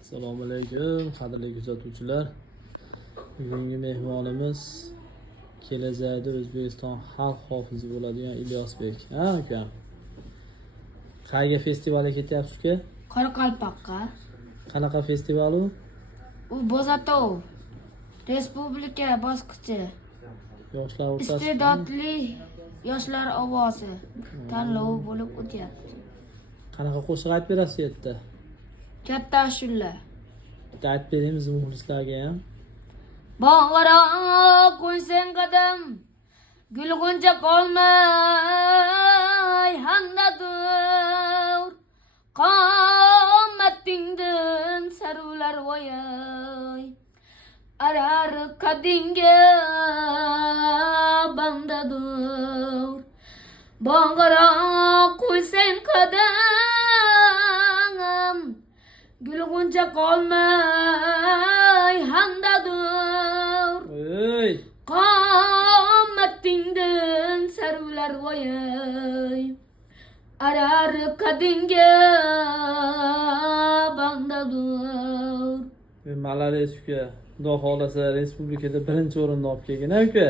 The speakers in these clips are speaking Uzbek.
Assalomu alaykum, qadrli kuzatuvchilar. Bugungi mehmonimiz kelajakda O'zbekiston xalq hofizi bo'ladigan Ilyosbek. Ha, aka. Qayga festivalga ketyapsiz uka? Qoraqalpoqqa. Qanaqa festival u? U Bozatov respublika bosqichi. Yoshlar o'rtasida. Iste'dodli yoshlar ovozi tanlovi bo'lib o'tyapti. Qanaqa qo'shiq aytib berasiz bu yerda? Katta ashula. Bitta aytib beramiz muxlislarga ham. Bog'ara qo'ysang qadam, gulg'uncha qolmay handadur. Qomatingdan saruvlar voyay. Arar qadinga bandadur. Bog'ara qo'ysang qadam, gulg'uncha qolmay handadur. Ey! Qomatingdan saruvlar voyay. Arar qadinga bandadur. Malades uka. Xudo xolasa respublikada birinchi o'rinda olib kelgan uka.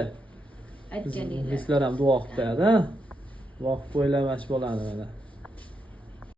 Aytganinglar. Bizlar ham duo qilib qo'yadi, ha? Duo qilib qo'yilamiz bolani mana.